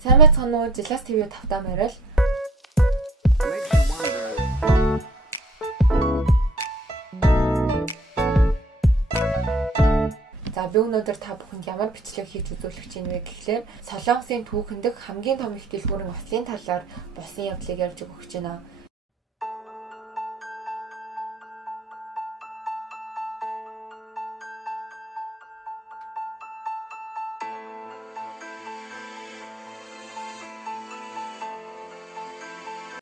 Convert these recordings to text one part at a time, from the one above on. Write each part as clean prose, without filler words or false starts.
Сайн байцгаана уу? Жилас ТV 5 морил. За би өнөөдөр та бүхэнд ямар бичлэг хийж үзүүлэх гэж байна вэ гэхлээр Солонгосын түүхэнд хамгийн том их дэлгүүрийн ослын талаар болсон явдлыг ярьж өгөх гэж байна.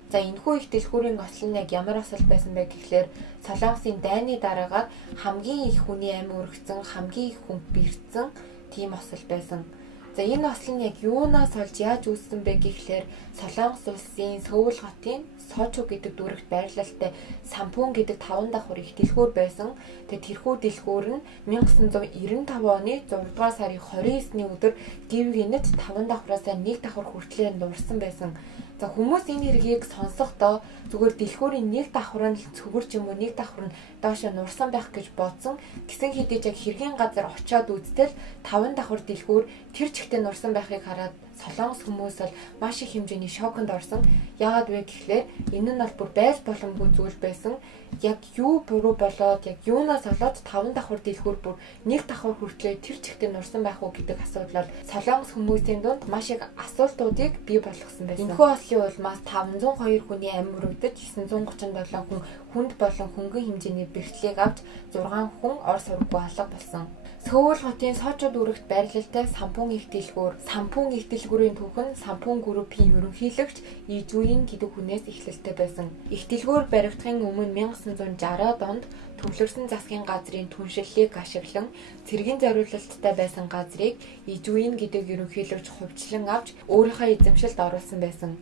За энэхүү их дэлгүүрийн ослон яг ямар осол байсан бэ гэхлээр Солонгосын дайны дараагаар хамгийн их хүний амь өргөцсөн, хамгийн их хүн бэрцсэн тийм осол байсан. За энэ ослон яг юунаас олж яаж үүссэн бэ гэхлээр Солонгос улсын Сөүл хотын Сочо гэдэг дүүрэгт байрлалтай Сампун гэдэг 5 давхар их дэлгүүр байсан. Тэгээд тэрхүү дэлгүүр нь 1995 оны 6 дугаар сарын 29-ний өдөр гив гинэт 5 давхраас 1 давхар хүртлээр нурсан байсан. За хүмүүс энэ хэргийг сонсохдоо зүгээр дэлгүүрийн 1 давхар нь цөвөрч юм уу 1 давхар нь доошо нурсан байх гэж бодсон. Гэсэн хэдий яг хэргийн газар очиод үзтэл 5 давхар дэлгүүр тэр чигтээ нурсан байхыг хараад Солонгос хүмүүс бол маш их хэмжээний шоконд орсон. Яагаад вэ гэхлээр энэ нь бол бүр байж боломгүй зүйл байсан. Яг юу буруу болоод яг юунаас болоод 5 давхар дэлгүүр бүр 1 давхар хүртлээр тэр чигтээ нурсан байх уу гэдэг асуудал бол Солонгос хүмүүсийн дунд маш их асуултуудыг бий болгосон байсан. Энэхүү ослын улмаас 502 хүний амь өргөдөж 937 хүн хүнд болон хөнгөн хэмжээний бэртлийг авч 6 хүн ор сургуу алга болсон. Сөүл хотын Сочо дүүрэгт байрлалтай Сампун их дэлгүүрийн түүхэн Сампун группийн ерөнхийлөгч Ижүин гэдэг хүнээс эхлэлтэй байсан. Их дэлгүүр баригдахын өмнө 1960-аад онд төвлөрсөн засгийн газрын түншлэлийг ашиглан цэргийн зориулалттай байсан газрыг Ижүин гэдэг ерөнхийлөгч хувьчлан авч өөрийнхөө эзэмшилд оруулсан байсан.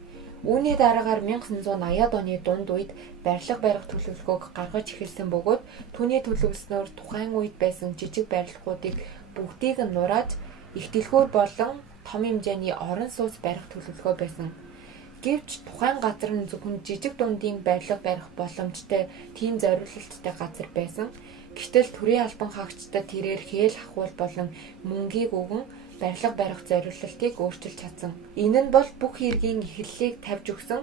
Үүний дараагаар 1980-ад оны дунд үед барилга барих төлөвлөгөөг гаргаж эхэлсэн бөгөөд түүний төлөвлөснөөр тухайн үед байсан жижиг барилгуудыг бүгдийг нь нураад их дэлгүүр болон том хэмжээний орон сууц барих төлөвлөгөө байсан. Гэвч тухайн газар нь зөвхөн жижиг дундын барилга барих боломжтой тийм зориулалттай газар байсан. Гэтэл төрийн албан хаагчдад тэрээр хээл ахуул болон мөнгийг өгөн барилга барих зориулалтыг өөрчилж чадсан. Энэ нь бол бүх хэргийн эхлэлийг тавьж өгсөн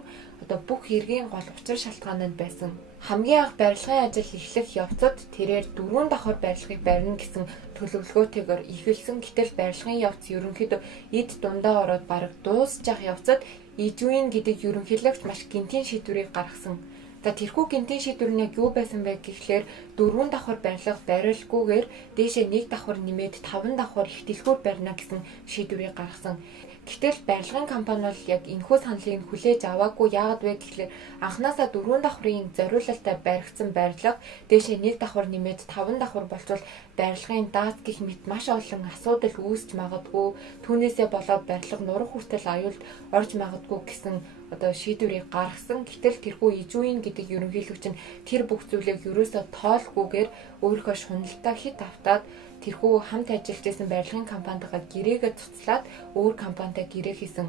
бүх хэргийн гол учир шалтгаан нь байсан. Хамгийн анх барилгын ажил эхлэх явцад тэрээр 4 давхар барилгыг барина гэсэн төлөвлөгөөтэйгээр эхэлсэн. Гэтэл барилгын явц ерөнхийдөө эд дундаа ороод бараг дуусчих явцад Ижүин гэдэг ерөнхийлөгч маш гинтийн шийдвэрийг гаргасан. За тэрхүү гинтийн шийдвэр нь юу байсан бэ гэхлээр 4 давхар барилга барилгүйгээр дээшээ 1 давхар нэмээд 5 давхар их дэлгүүр барина гэсэн шийдвэрийг гаргасан. Гэтэл барилгын компани бол яг энэхүү саналыг хүлээж аваагүй. Яагаад вэ гэхлээр анхнаасаа 4 давхрын зориулалттай баригдсан барилга дээшээ 1 давхар нэмээд 5 давхар болчвол барилгын дац гэх мэт маш олон асуудал үүсч магадгүй. Түүнээсээ болоод барилга нурах хүртэл аюулд орж магадгүй гэсэн шийдвэрийг гаргасан. Гэтэл тэрхүү Ижүин гэдэг ерөнхийлөгч нь тэр бүх зүйлийг ерөөсөө тоолгүйгээр өөрийнхөө шуналтаа хит автаад тэрхүү хамт ажиллаж байсан барилгын компанитайгаа гэрээгээ цуцлаад өөр компанитай гэрээ хийсэн.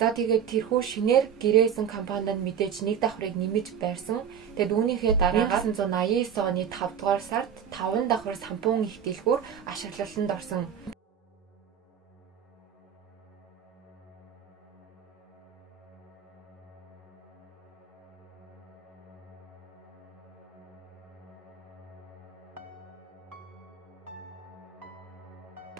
За тэгээд тэрхүү шинээр гэрээсэн компанид нь мэдээж 1 давхрыг нэмэж барьсан. Тэгээд үүнийхээ дараа 1989 оны 5 дугаар сард 5 давхар Сампун их дэлгүүр ашиглалтанд орсон.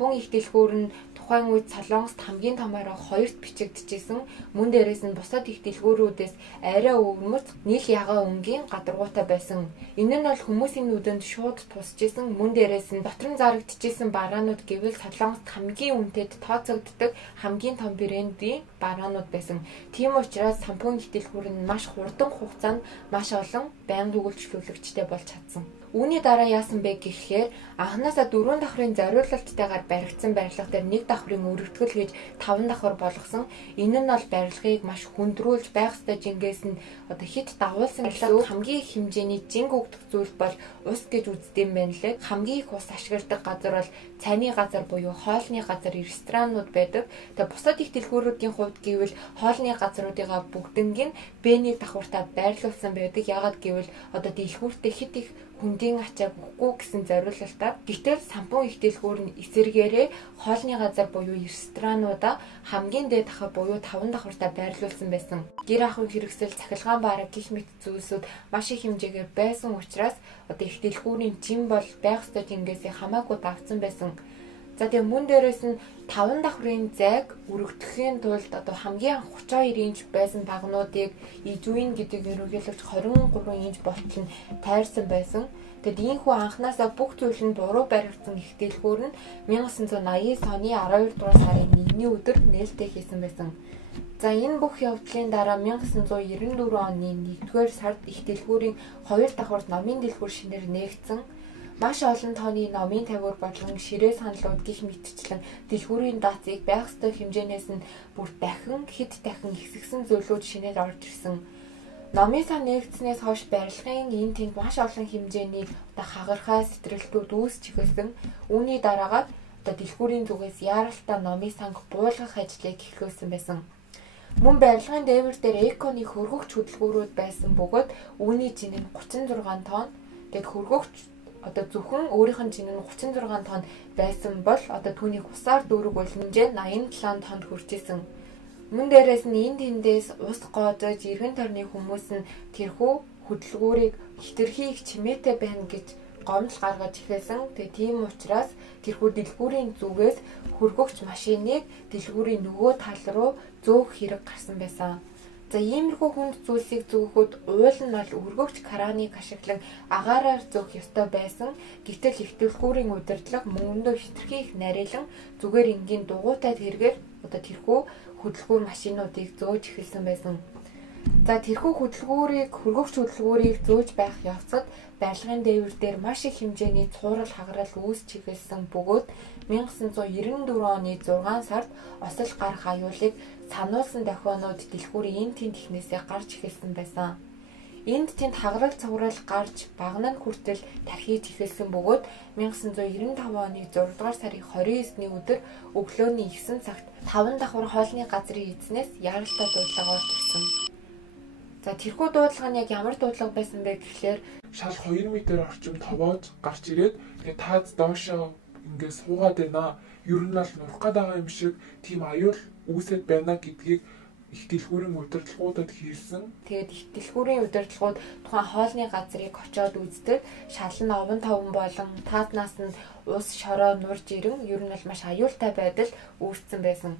Сампун их дэлгүүр нь тухайн үед Солонгост хамгийн томоороо 2-т бичигдчихсэн. Мөн дээрээс нь бусад их дэлгүүрүүдээс арай өвөрмөц нийл ягаа өнгийн гадаргуутай байсан. Энэ нь бол хүмүүсийн нүдэнд шууд тусч исэн. Мөн дээрээс нь дотор нь зарагдчихсэн бараанууд гэвэл Солонгост хамгийн үнэтэд тооцогддог хамгийн том брендийн бараанууд байсан. Тийм учраас Сампун их дэлгүүр нь маш хурдан хугацаанд маш олон байнга үйлчлүүлэгчтэй болж чадсан. Үүний дараа яасан бэ гэхлээр анхнаасаа 4 давхрын зориулалттайгаар баригдсан барилга дээр 1 давхрын өргөтгөл хийж 5 давхар болгосон. Энэ нь бол барилгыг маш хүндрүүлж байх ёстой жингээс нь хит дагуулсан барилга хамгийн их хэмжээний жинг өгдөг зүйл бол ус гэж үздэг юм байна лээ. Хамгийн их ус ашигладаг газар бол цайны газар буюу хоолны газар, ресторанууд байдаг. Тэгээ бусад их дэлгүүрүүдийн хувьд гэвэл хоолны газруудыгаа бүгднийг нь Б1 давхартаа байрлуулсан байдаг. Яагаад гэвэл дэлгүүртээ хит их хүндийн ачааг өгөхгүй гэсэн зориулалтаар. Гэтэл сампун их дэлгүүр нь эсэргээрээ хоолны газар буюу ресторануудаа хамгийн дээд дахад буюу 5 давхартаа байрлуулсан байсан. Гэр ахуйн хэрэгсэл, цахилгаан бараг гэх мэт зүйлсүүд маш их хэмжээгээр байсан учраас одоо их дэлгүүрийн жим бол байх ёстой жингээс хамаагүй давцсан байсан. За тэгээ мөн дээрээс нь 5 давхрын зайг өргөдөхийн тулд одоо хамгийн анх 32 инч байсан багнуудыг ижүүн гэдэг ерөнхийлөгч 23 инч болтол нь тайрсан байсан. Тэгэд ийхүү анхнаасаа бүх зүйл нь буруу баригдсан их дэлгүүр нь 1989 оны 12 дугаар сарын 1-ний өдөр нээлттэй хийсэн байсан. За энэ бүх явдлын дараа 1994 оны 1-р сард их дэлгүүрийн 2 давхарт номын дэлгүүр шинээр нээгдсэн. Маш олон тооны номын тавиур бодлон ширээ саналууд гих мэтчлэн дэлгүүрийн даацыг байх ёстой хэмжээнээс нь бүр дахин ихсгсэн зүйлүүд шинээр орж ирсэн. Номын сан нээгдснээс хойш барилгын энэ тэнд маш олон хэмжээний одоо хагархай сэтрэлтүүд үүсч эхэлсэн. Үүний дараагаар одоо дэлгүүрийн зүгээс яаралтай номын санг буулгах ажлыг эхлүүлсэн байсан. Мөн барилгын дээвэр дээр эконы хөргөгч хөдөлгөөрүүд байсан бөгөөд үүний жин нь 36 тонн. Тэгэд хөргөгч одоо зөвхөн өөрийнх нь жин нь 36 тонн байсан бол одоо түүний усаар дүүрэг хэмжээ 87 тоннд хүрч исэн. Мөн дээрээс нь энэ тэндээс ус гоожож эргэн тойрны хүмүүс нь тэрхүү хөдөлгөөрийг хитрхи их чимээтэй байна гэж гомдол гаргаж эхэлсэн. Тэгээ тийм учраас тэрхүү дэлгүүрийн зүгээс хөргөгч машиныг дэлгүүрийн нөгөө тал руу зөөх хэрэг гарсан байсан. За иймэрхүү хүнд зүйлсийг зөөхөд уул нь бол өргөгч краныг ашиглан агаараар зөөх ёстой байсан. Гэтэл их дэлгүүрийн удирдлага мөн өндөө хитрхи их нарийнлан зүгээр энгийн дугуйтай тэргээр одоо тэрхүү хөдөлгүүр машинуудыг зөөж эхэлсэн байсан. За тэрхүү хөргөгч хөдөлгүүрийг зөөж байх явцад барилгын дээвэр дээр маш их хэмжээний цуурал хагарал үүсч эхэлсэн бөгөөд 1994 оны 6 сард осол гарах аюулыг сануулсан дохионууд дэлгүүрийн энэ тэнд ихнээсээ гарч эхэлсэн байсан. Энд тэнд хагарал цуврал гарч багнаа хүртэл тархиж эхэлсэн бөгөөд 1995 оны 6 дугаар сарын 29-ний өдөр өглөөний 9 цагт 5 давхар хоолны газрын эзнээс яаралтай дуудлага орж ирсэн. За тэрхүү дуудлага нь яг ямар дуудлага байсан бэ гэхлээр шал 2 м орчим товоож гарч ирээд тэгээ таад доошоо ингээд суугаад байна. Ер нь бол нурах гээд байгаа юм шиг тийм аюул үүсэт байна гэдгийг их дэлгүүрийн удирдлагуудад хийсэн. Тэгээд их дэлгүүрийн удирдлагууд тухайн хоолны газрыг очиод үздэг шал нь овон товон болон тааднаас нь ус шороо нурж ирэн ер нь бол маш аюултай байдал үүссэн байсан.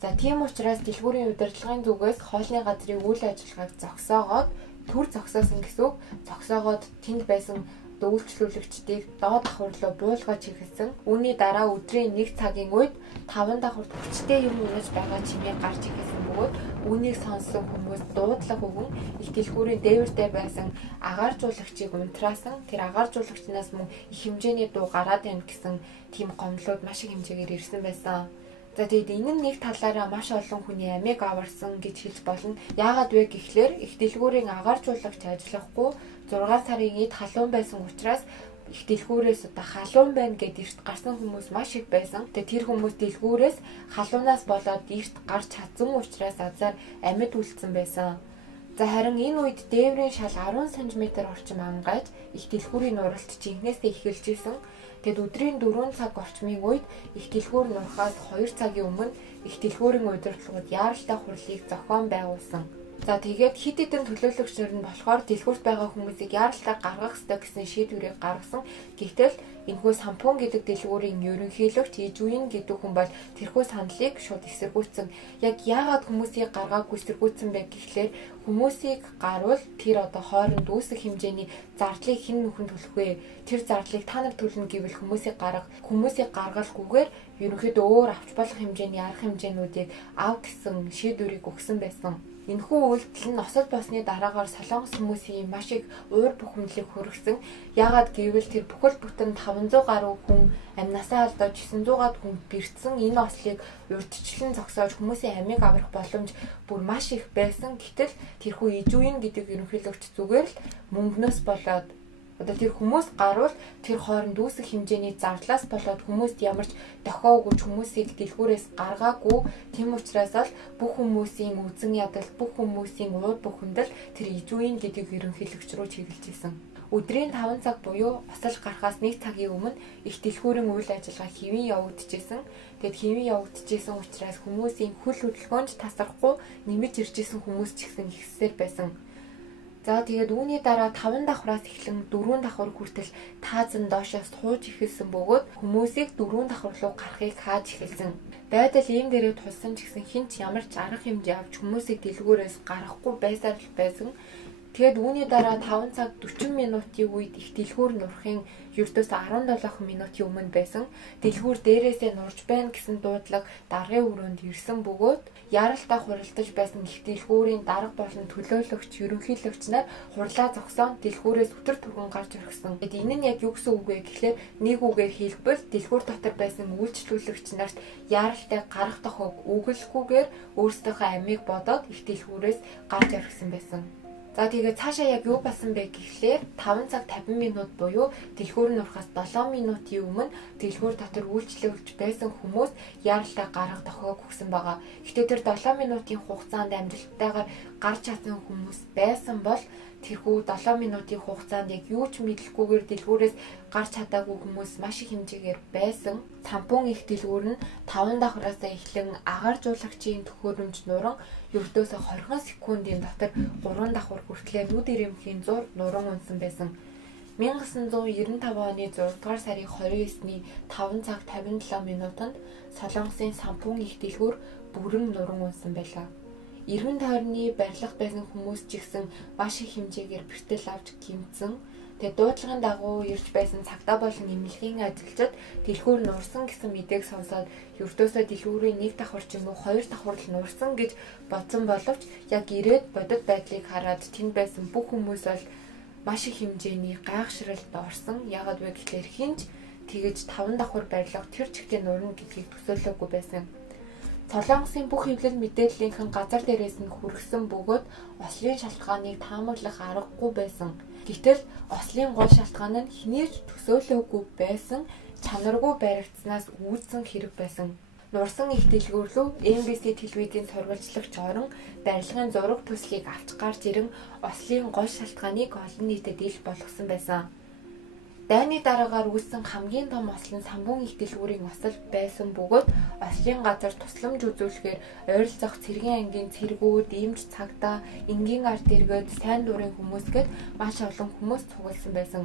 За тийм учраас дэлгүүрийн удирдлагын зүгээс хоолны газрын үйл ажиллагааг зогсоогоод төр зогсоосон гэсэн үг. Зогсоогоод тэнд байсан үйлчлүүлэгчдийг доод давхар руу буулгаж эхэлсэн. Үүний дараа өдрийн 1 цагийн үед 5 давхарт хүчтэй юм унаж байгаа чимээ гарч эхэлсэн бөгөөд үүнийг сонссон хүмүүс дуудлага өгөн их дэлгүүрийн дээвэртэй байсан агааржуулагчийг унтраасан. Тэр агааржуулагчнаас мөн их хэмжээний дуу гараад байна гэсэн тийм гомдлууд маш их хэмжээгээр ирсэн байсан. За тэгээд энэ нь нэг талаараа маш олон хүний амийг аварсан гэж хэлж болно. Яагаад вэ гэхлээр их дэлгүүрийн агааржуулагч ажиллахгүй 6 сарын эд халуун байсан учраас их дэлгүүрээс одоо халуун байна гэд эрт гарсан хүмүүс маш их байсан. Тэгээд тэр хүмүүс дэлгүүрээс халуунаас болоод эрт гарч чадсан учраас азар амьд үлдсэн байсан. За харин энэ үед дээврийн шал 10 см орчим ангаж их дэлгүүрийн нуралт жинхнээсээ эхэлж исэн. Тэгэд өдрийн 4 цаг орчмын үед их дэлгүүр нурахаас 2 цагийн өмнө их дэлгүүрийн удирдлагууд яаралтай хурлыг зохион байгуулсан. За тэгээд хид хідэн төлөөлөгч нар нь болохоор дэлгүүрт байгаа хүмүүсийг яаралтай гаргах ёстой гэсэн шийдвэрийг гаргасан. Гэвтэл энэхүү сампун гэдэг дэлгүүрийн ерөнхийлөгч Ижүүн гэдэг хүн бол тэрхүү саналыг шууд эсэргүүцсэн. Яг яагаад хүмүүсийг гаргаагүй эсэргүүцсэн бэ гэхлээр хүмүүсийг гарвал тэр одоо хооронд үүсэх хэмжээний зардлыг хэн нүхэн төлөх вэ? Тэр зардлыг та нар төлнө гэвэл хүмүүсийг гаргалгүйгээр ерөнхийдөө өөр авч болох хэмжээний арга хэмжээнүүдийг ав гэсэн шийдвэрийг өгсөн байсан. Энэхүү үйлдэл нь осол болсны дараагаар солонгос хүмүүсийн маш их уур бухимдлыг хүргэсэн. Яагаад гэвэл тэр бүхэл бүтэн 500 гаруй хүн амнасаа алдаж 900-аад хүн бэртсэн энэ ослыг урьдчилан зогсоож хүмүүсийн амийг аврах боломж бүр маш их байсан. Гэтэл тэрхүү Ижүүн гэдэг ерөнхийлөгч зүгээр л мөнгнөөс болоод Одоо тэр хүмүүс гарвал тэр хооронд үүсэх хэмжээний зардлаас болоод хүмүүст ямарч дохио өгч хүмүүсийг дэлгүүрээс гаргаагүй. Тийм учраас л бүх хүмүүсийн үзэн ядал, бүх хүмүүсийн ууд бүхэндэл тэр ижүүийн гэдэг ерөнхийлөгч рүү чиглэж исэн. Өдрийн 5 цаг буюу осол гарахаас 1 цагийн өмнө их дэлгүүрийн үйл ажиллагаа хэвэн явагдчихсэн. Тэгэд хэвэн явагдчихсэн учраас хүмүүсийн хөл хөдөлгөөнч тасрахгүй нэмэж иржсэн хүмүүс ч гэсэн ихсээр байсан. За тэгээд үүний дараа 5 давхраас эхлэн 4 давхар хүртэл таазан доошоос хууж эхэлсэн бөгөөд хүмүүсийг 4 давхар руу гарахыг хааж эхэлсэн. Байдал ийм дээрээ тулсан ч гэсэн хинч ямар ч арга хэмжээ авч хүмүүсийг дэлгүүрээс гаргахгүй байсаар л байсан. Тэгээд үүний дараа 5 цаг 40 минутын үед их дэлгүүр нурахын ердөөсөө 17 минутын өмнө байсан. Дэлгүүр дээрээсээ нурж байна гэсэн дуудлага даргын өрөөнд ирсэн бөгөөд яралтай хуралдаж байсан их дэлгүүрийн дарга болон төлөөлөгч, ерөнхийлөгч нар хурлаа зогсоон дэлгүүрээс өтөр түргэн гарч ирсэн. Тэгэд энэ нь яг юу гэсэн үг вэ гэхлээр нэг үгээр хэлбэл дэлгүүр дотор байсан үйлчлүүлэгч нарт яралтай гарах тохиог өгөлгүйгээр өөрсдийнхөө амийг бодоод их дэлгүүрээс гарч ирсэн байсан. За тэгээд цаашаа яг юу болсон бэ гэхлээр 5 цаг 50 минут буюу дэлгүүр нурахаас 7 минутын өмнө дэлгүүр дотор үйлчлүүлж байсан хүмүүс яралтай гарах тохиог өгсөн байгаа. Гэхдээ тэр 7 минутын хугацаанд амжилттайгаар гарч чадсан хүмүүс байсан бол тэрхүү 7 минутын хугацаанд яг юу ч мэдлэггүйгээр дэлгүүрээс гарч чадаагүй хүмүүс маш их хэмжээгээр байсан. Тампон их дэлгүүр нь 5 давхраасаа эхлэн агаар жуулагчийн төхөөрөмж нуран ердөөсөө 20 секундын дотор 3 давхар хүртлээр нүд ирэмхийн зур нуран унсан байсан. 1995 оны 6 дугаар сарын 29-ний 5 цаг 57 минутанд Солонгосын Сампун их дэлгүүр бүрэн нуран унсан байлаа. Иргэн тойрны барилгад байсан хүмүүс ч гэсэн маш их хэмжээгээр бэртэл авч гэмтсэн. Тэгээд дуудлагын дагуу ирж байсан цагдаа болон эмнэлгийн ажилчид дэлгүүр нурсан гэсэн мэдээг сонсоод ердөөсөө дэлгүүрийн 1 давхар ч юм уу 2 давхар л нурсан гэж бодсон боловч яг ирээд бодит байдлыг хараад тэнд байсан бүх хүмүүс бол маш их хэмжээний гайхшралд орсон. Яагаад вэ гэхээр хинч тэгэж 5 давхар барилга тэр чигтээ нурна гэдгийг төсөөлөөгүй байсан. Солонгосын бүх хэвлэл мэдээллийнхэн газар дээрээс нь хүргэсэн бөгөөд ослын шалтгааныг таамаглах аргагүй байсан. Гэтэл ослын гол шалтгаан нь хинээж төсөөлөөгүй байсан чанаргүй баригдсанаас үүдсэн хэрэг байсан. Нурсан их дэлгүүр рүү MBC телевизийн сурвалжлагч орон барилгын зураг төслийг авч гарч ирэн ослын гол шалтгааныг олон нийтэд ил болгосон байсан. Дайны дараагаар үүссэн хамгийн том ослын Самбун их дэлгүүрийн осол байсан бөгөөд ослын газар тусламж үзүүлэхээр ойролцоох цэргийн ангийн цэргүүд, эмч цагдаа, энгийн ард иргэд, сайн дурын хүмүүс гээд маш олон хүмүүс цугласан байсан.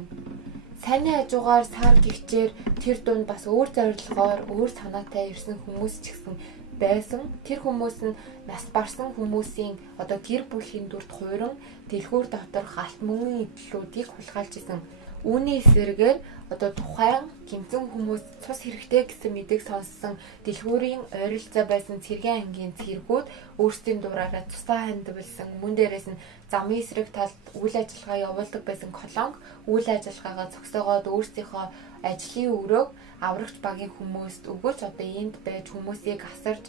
Сайн хажуугаар сар гихчээр тэр дунд бас өөр зорилгоор, өөр санаатай ирсэн хүмүүс ч гэсэн байсан. Тэр хүмүүс нь нас барсан хүмүүсийн одоо гэр бүлийн дүрт хууран дэлгүүр доторх алт мөнгөний эдлүүдийг хулгайлж исэн. Үүний эсрэгээр одоо тухайн гэмтэн хүмүүс цус хэрэгтэй гэсэн мэдээг сонссон дэлгүүрийн ойролцоо байсан цэргийн ангийн цэргүүд өөрсдийн дураараа тусаа хандвалсан мөн дээрээс нь замын эсрэг талд үйл ажиллагаа явуулдаг байсан колонк үйл ажиллагаагаа зогсоогоод өөрсдийнхөө ажлын өрөөг аврагч багийн хүмүүст өгөөч одоо энд байж хүмүүсийг асарч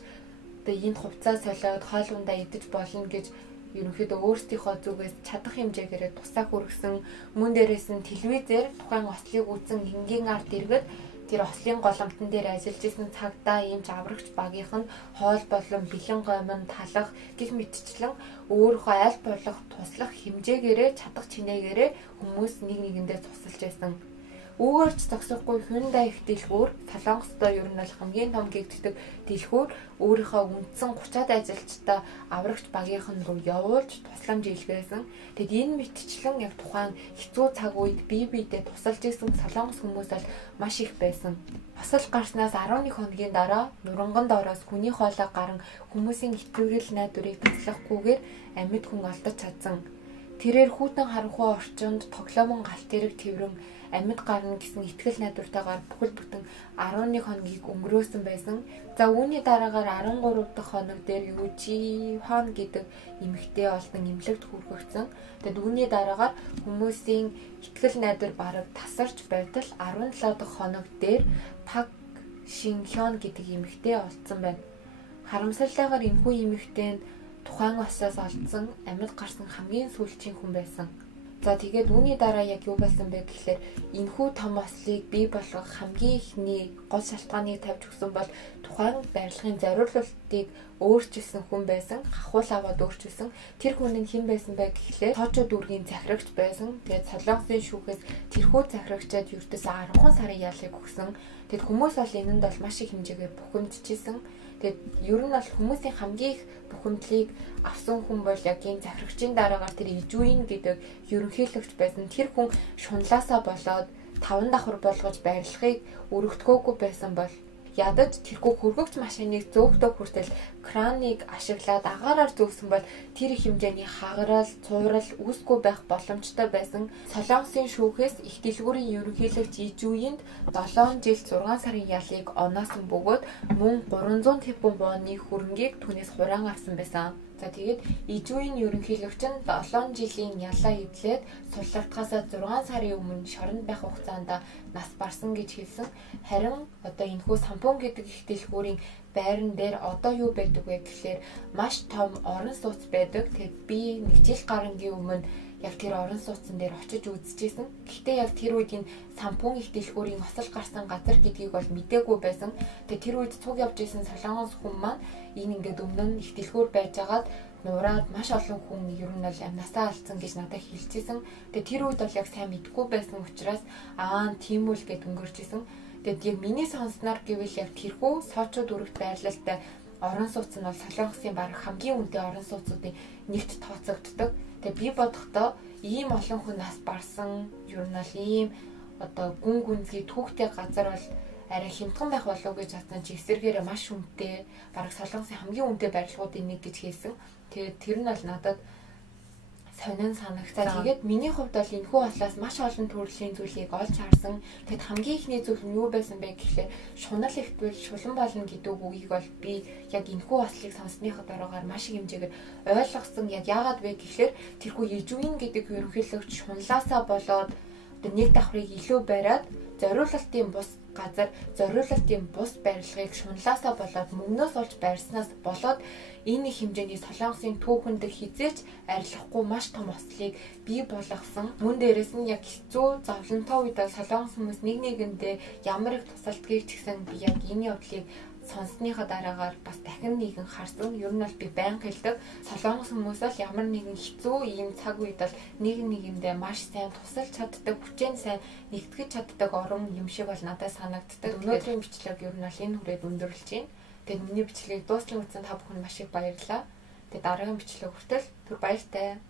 одоо энд хувцас солиод хоол ундаа идэж болно гэж ерөнхийдөө өөрсдийнхөө зүгээс чадах хэмжээгээр тусаа хүргэсэн. Мөн дээрээс нь телевизээр тухайн ослыг үзэн энгийн ард иргэд тэр ослын голомтон дээр ажиллаж исэн цагдаа эмч аврагч багийнх нь хоол болон бэлэн гомон талах гих мэтчлэн өөрийнхөө аль болох туслах хэмжээгээрээ чадах чинээгээрээ хүмүүс нэг нэгэндээ тусалж байсан. Үүгээрч зогсохгүй Hyundai их дэлгүүр Солонгосдоо ер нь бол хамгийн том гэгддэг дэлгүүр өөрийнхөө үндсэн 30-аад ажилчтай аврагч багийнхан руу явуулж тусламж илгээсэн. Тэгэд энэ мэтчлэн яг тухайн хэцүү цаг үед бие биедээ тусалж исэн Солонгос хүмүүс бол маш их байсан. Осол гарснаас 11 хоногийн дараа нуранган доороос хүний хоолой гарan хүмүүсийн итгэл найдварыг таслахгүйгээр амьд хүн алдаж чадсан. Тэрээр хүүтэн харанхуй орчинд тоглоомон галт тэрэг тэрвэн амьд гарна гэсэн итгэл найдвартайгаар бүхэл бүтэн 11 хоногийг өнгөрөөсөн байсан. За үүний дараагаар 13 дахь хоног дээр Южи Хон гэдэг эмэгтэй олдон эмнэлэгт хүргэгдсэн. Тэгэд үүний дараагаар хүмүүсийн итгэл найдвар бараг тасарч байтал 17 дахь хоног дээр Пак Шинхён гэдэг эмэгтэй олдсон байна. Харамсалтайгаар энэхүү эмэгтэй нь тухайн осоос олдсон амьд гарсан хамгийн сүүлчийн хүн байсан. За тэгээд үүний дараа яг юу болсон бэ гэхээр энэхүү том ослыг бий болгох хамгийн ихний гол шалтгааныг тавьж өгсөн бол тухайн барилгын зориулалтыг өөрчилсөн хүн байсан, хахуул аваад өөрчилсөн. Тэр хүн нь хэн байсан бэ гэхлээр тоочо дүүргийн захирагч байсан. Тэгээд Солонгосын шүүхээс тэрхүү захирагчид ердөөсөө 10 сарын ялыг өгсөн. Тэгэд хүмүүс бол энэнд бол маш их хэмжээгээр бухимдчихсэн. Тэгээд ер нь бол хүмүүсийн хамгийн их бухимдлыг авсан хүн бол яг энэ захирагчийн дараагаар тэр Ижүүин гэдэг ерөнхийлөгч байсан. Тэр хүн шунлаасаа болоод 5 давхар болгож барилгыг өргөдгөөгүй байсан бол ядаж тэрхүү хөргөгч машиныг зөөхдөө хүртэл краныг ашиглаад агаараар зөөсөн бол тэр их хэмжээний хагарал, цуурал үүсгүй байх боломжтой байсан. Солонгосын шүүхээс их дэлгүүрийн ерөнхийлөгч Ижүүинд 7 жил 6 сарын ялыг оноосон бөгөөд мөн 300 тэрбум вонны хөрөнгийг түүнээс хураан авсан байсан. За тэгээд Ижүүийн ерөнхийлөгч нь 7 жилийн ялаа эдлээд суллартахаас 6 сарын өмнө шоронд байх хугацаанд нас барсан гэж хэлсэн. Харин одоо энэхүү сампун гэдэг их дэлгүүрийн байран дээр одоо юу байдаг вэ гэхээр маш том орон сууц байдаг. Тэгээд би 1 жил гарангийн өмнө яг тэр орон сууцсан дээр очиж үзчихсэн. Гэхдээ яг тэр үед энэ сампун их дэлгүүрийн осол гарсан газар гэдгийг бол мэдээгүй байсан. Тэгээд тэр үед цуг явж исэн солонгос хүн маань энэ ингээд өмнө нь их дэлгүүр байж байгаад нураад маш олон хүн ер нь бол амнасаа алдсан гэж надад хэлчихсэн. Тэгээд тэр үед бол яг сайн мэдгүй байсан учраас тийм үл гэд өнгөрчсэн. Тэгээд яг миний сонсноор гэвэл яг тэрхүү сочод үрэгт байрлалтай орон сууц нь бол солонгосын баг хамгийн үнэтэй орон сууцуудын нэгт тооцогддог. Тэгээ би бодохдоо ийм олон хүн нас барсан ер нь бол ийм одоо гүн гүнзгий түүхтэй газар бол арай хямдхан байх болов уу гэж бодсон чи эсэргээрээ маш үнэтэй баг солонгосын хамгийн үнэтэй барилгуудын нэг гэж хэлсэн. Тэгээд тэр нь бол надад сонин санагцаа. Тэгээд миний хувьд бол энэхүү ослоос маш олон төрлийн зүйлийг олж харсан. Тэгэд хамгийн ихний зүйл нь юу байсан бэ гэхлээр шунал ихтвэл шулан болно гэдэг үгийг бол би яг энэхүү ослыг сонссныхаа дараагаар маш их хэмжээгээр ойлгосон. Яг яагаад вэ гэхлээр тэрхүү Ижүүин гэдэг ерөнхийлөгч шунлаасаа болоод нэг давхрыг илүү бариад зориулалтын бус газар, зориулалтын бус барилгыг шунлаасаа болоод мөнгнөөс олж барьснаас болоод энэ их хэмжээний солонгосын түүхэнд хизээч арилахгүй маш том ослыг бий болгосон. Мөн дээрэс нь яг хэцүү зовлонтой үед солонгос хүмүүс нэг нэгэндээ ямар их тусалдгийг ч гэсэн би яг энэ явдлыг сонссныхаа дараагаар бас дахин нэгэн харсан. Ер нь бол би байнга хэлдэг. Солонгос хүмүүс бол ямар нэгэн хэцүү ийм цаг үед бол нэг нэгэндээ маш сайн тусалж чаддаг, хүчээр сайн нэгтгэж чаддаг орон юм шиг бол надад санагддаг. Өнөөдрийн бичлэг ер нь бол энэ хүрээд өндөрлж байна. Тэгээд миний бичлэгийг дуустал үзсэн та бүхэнд маш их баярлалаа. Тэгээд дараагийн бичлэг хүртэл түр баяртай.